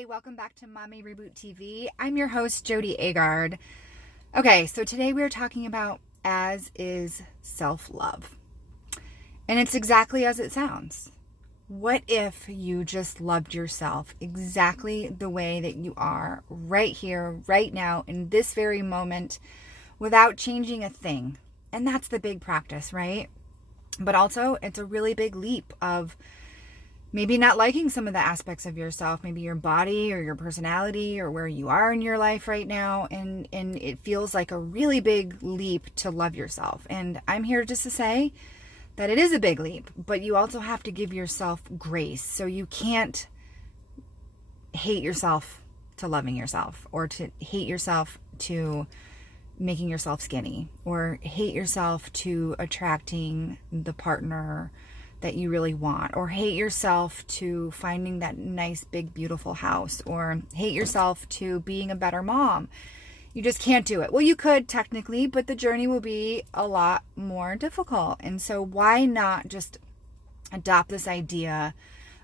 Hey, welcome back to Mommy Reboot TV. I'm your host, Jody Agard. Okay, so today we're talking about as is self-love. And it's exactly as it sounds. What if you just loved yourself exactly the way that you are right here, right now, in this very moment, without changing a thing? And that's the big practice, right? But also, it's a really big leap of maybe not liking some of the aspects of yourself, maybe your body or your personality or where you are in your life right now. And it feels like a really big leap to love yourself. And I'm here just to say that it is a big leap, but you also have to give yourself grace. So you can't hate yourself to loving yourself, or to hate yourself to making yourself skinny, or hate yourself to attracting the partner that you really want, or hate yourself to finding that nice, big, beautiful house, or hate yourself to being a better mom. You just can't do it. Well, you could technically, but the journey will be a lot more difficult. And so why not just adopt this idea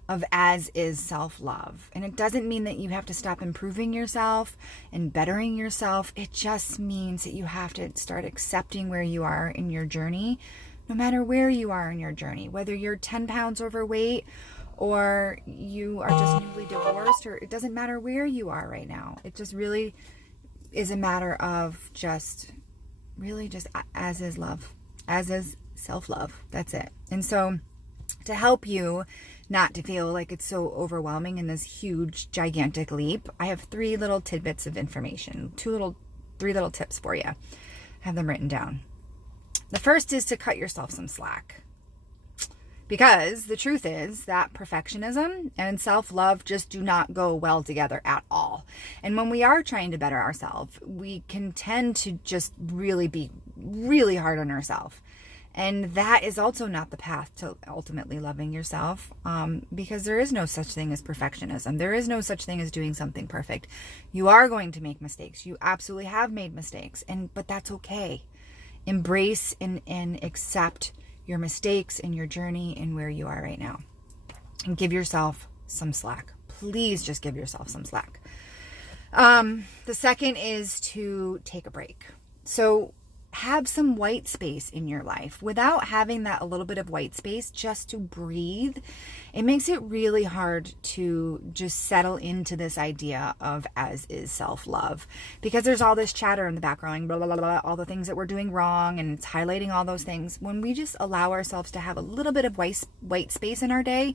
of as is self-love? And it doesn't mean that you have to stop improving yourself and bettering yourself. It just means that you have to start accepting where you are in your journey, no matter where you are in your journey, whether you're 10 pounds overweight or you are just newly divorced, or it doesn't matter where you are right now. It just really is a matter of just really just as is love, as is self-love. That's it. And so to help you not to feel like it's so overwhelming in this huge, gigantic leap, I have 3 little tidbits of information, 3 little tips for you. I have them written down. The first is to cut yourself some slack, because the truth is that perfectionism and self-love just do not go well together at all. And when we are trying to better ourselves, we can tend to just really be really hard on ourselves. And that is also not the path to ultimately loving yourself, because there is no such thing as perfectionism. There is no such thing as doing something perfect. You are going to make mistakes. You absolutely have made mistakes, but that's okay. Embrace and accept your mistakes and your journey and where you are right now. And give yourself some slack. Please just give yourself some slack. The second is to take a break. So have some white space in your life. Without having that a little bit of white space just to breathe, it makes it really hard to just settle into this idea of as is self-love, because there's all this chatter in the background, blah, blah, blah, blah, all the things that we're doing wrong, and it's highlighting all those things. When we just allow ourselves to have a little bit of white space in our day,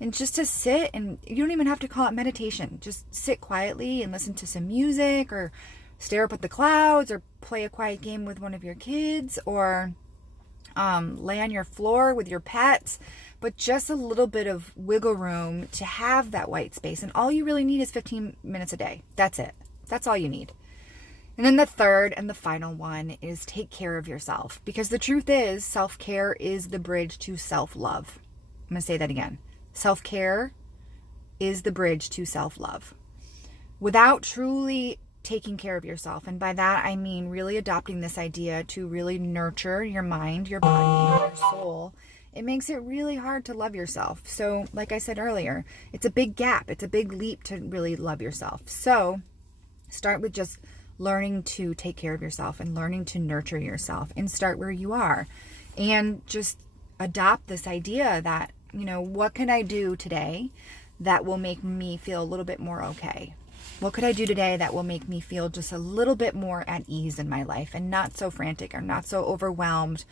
and just to sit, and you don't even have to call it meditation, just sit quietly and listen to some music, or stare up at the clouds, or play a quiet game with one of your kids, or lay on your floor with your pets, but just a little bit of wiggle room to have that white space. And all you really need is 15 minutes a day. That's it. That's all you need. And then the third and the final one is take care of yourself, because the truth is self-care is the bridge to self-love. I'm going to say that again. Self-care is the bridge to self-love. Without truly taking care of yourself, and by that I mean really adopting this idea to really nurture your mind, your body, and your soul, it makes it really hard to love yourself. So like I said earlier, it's a big gap. It's a big leap to really love yourself. So start with just learning to take care of yourself and learning to nurture yourself, and start where you are, and just adopt this idea that, what can I do today that will make me feel a little bit more okay? What could I do today that will make me feel just a little bit more at ease in my life and not so frantic or not so overwhelmed?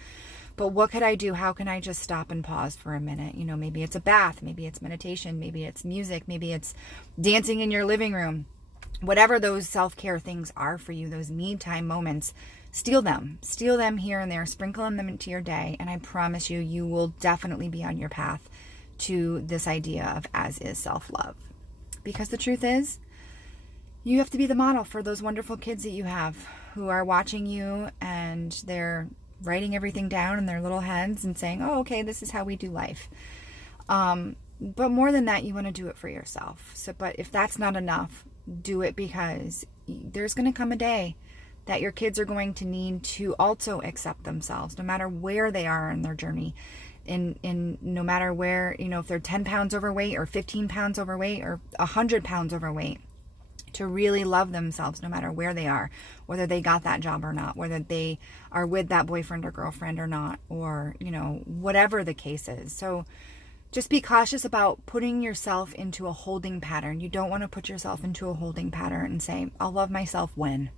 But what could I do? How can I just stop and pause for a minute? Maybe it's a bath, maybe it's meditation, maybe it's music, maybe it's dancing in your living room. Whatever those self-care things are for you, those me time moments, steal them here and there, sprinkle them into your day. And I promise you, you will definitely be on your path to this idea of as is self-love. Because the truth is, you have to be the model for those wonderful kids that you have who are watching you, and they're writing everything down in their little heads and saying, oh, okay, this is how we do life. But more than that, you want to do it for yourself. But if that's not enough, do it, because there's going to come a day that your kids are going to need to also accept themselves, no matter where they are in their journey. in no matter where, if they're 10 pounds overweight or 15 pounds overweight or 100 pounds overweight, to really love themselves no matter where they are, whether they got that job or not, whether they are with that boyfriend or girlfriend or not, or, whatever the case is. So just be cautious about putting yourself into a holding pattern. You don't want to put yourself into a holding pattern and say, I'll love myself when.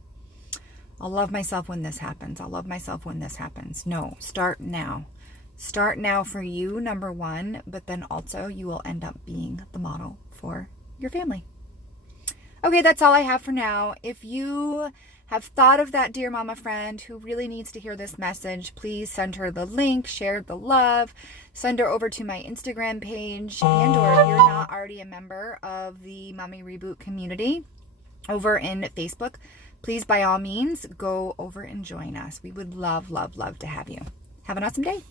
I'll love myself when this happens. I'll love myself when this happens. No, start now. Start now for you, number one, but then also you will end up being the model for your family. Okay, that's all I have for now. If you have thought of that dear mama friend who really needs to hear this message, please send her the link, share the love, send her over to my Instagram page, and or if you're not already a member of the Mommy Reboot community over in Facebook, please by all means go over and join us. We would love, love, love to have you. Have an awesome day.